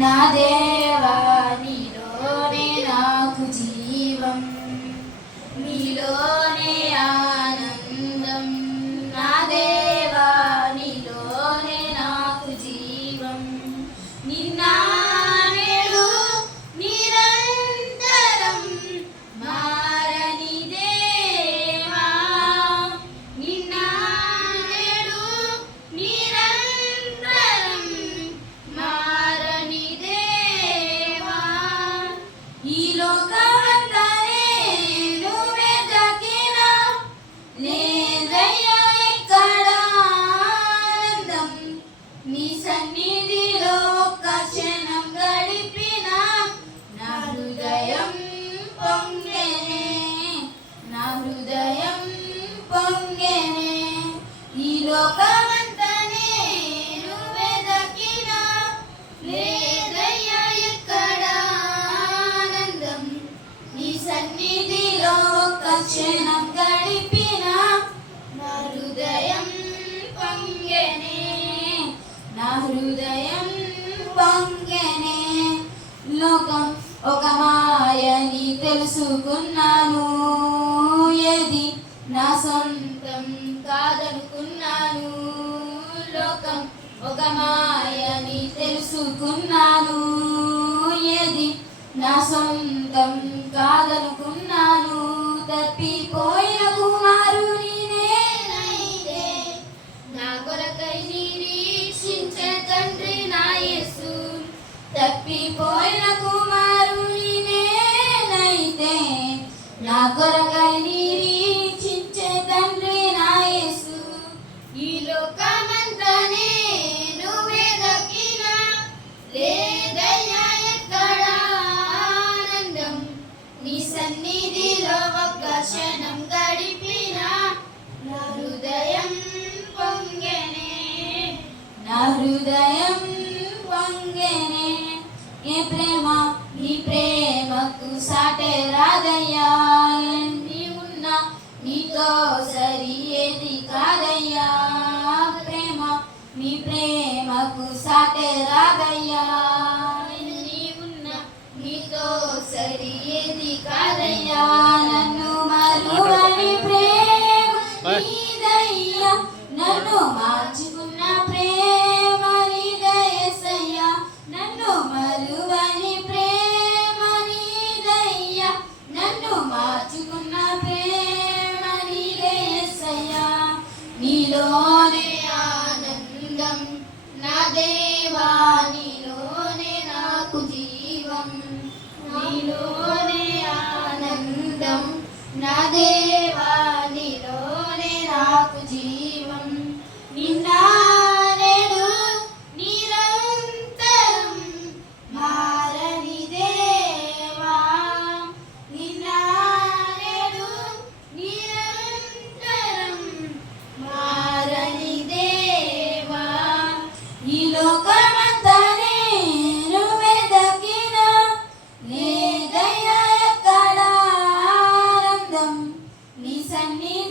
నా దేవా నీలోనే నాకు జీవం, నీలోనే ఆనందం. నా దేవా నీలోనే నాకు జీవం, నిన్న నేడు నిరంతరం మారని దేవా, నిన్న నేడు నిరంతరం మారని దేవా. ఈ లోకమంతా నేను వెతికినా లేదయ్యా ఎక్కడ ఆనందం, నీ సన్నిధిలో ఒక్క క్షణం గడిపినా నా హృదయం పొంగెనే, నా హృదయం పొంగెనే. ఈ లోకమంతా నేను వెతికినా లేదయ్యా ఎక్కడ ఆనందం, నీ సన్నిధిలో ఒక్క క్షణం గడిపినా నా హృదయం పొంగెనే, నా హృదయం పొంగెనే. లోకం ఒక మాయని తెలుసుకున్నాను, ఏది నా సొంతం కాదనుకున్నాను. లోకం ఒక మాయని తెలుసుకున్నాను, ఏది నా సొంతం కాదనుకున్నాను. తప్పిపోయిన కుమారుని నేనైతే నా కొరకై నిరీక్షించే తండ్రి నా యేసు. తప్పిపోయిన కుమారుని నేనైతే నా కొరకై నిరీక్షించే తండ్రి నా యేసు. ఈ లోకమంతా నేను వెతికినా లేదయ్యా ఎక్కడ ఆనందం, నీ సన్నిధిలో ఒక్క క్షణం గడిపినా నా హృదయం పొంగెనే, నా హృదయం పొంగెనే. ఏ ప్రేమ నీ ప్రేమకు సాటే రాదయ్యా, నీ ఉన్న నీతో సరి ఏది కాదయ్యా. ప్రేమ నీ ప్రేమకు సాటే రాదయ్యా, నీ ఉన్న నీతో సరి ఏది కాదయ్యా. నన్ను మరువని ప్రేమ నీదయ్యా, నన్ను మార్చుకున్న ప్రేమ నీదయ్యా. నన్ను మరువని ప్రేమ నీదయ్యా, నన్ను మార్చుకున్న ప్రేమ నీదయ్యా. నీలోనే ఆనందం నా దేవా, నీలోనే నాకు జీవం, నీలోనే ఆనందం నా దేవా, నీలోనే నాకు జీవం. నిన్న నేడు నిరంతరం మారని దేవా, నిన్న నేడు నిరంతరం మారని దేవా. ఈ లోకమంతా నేను వెతికినా లేదయ్యా ఎక్కడ ఆనందం, నీ సన్నిధిలో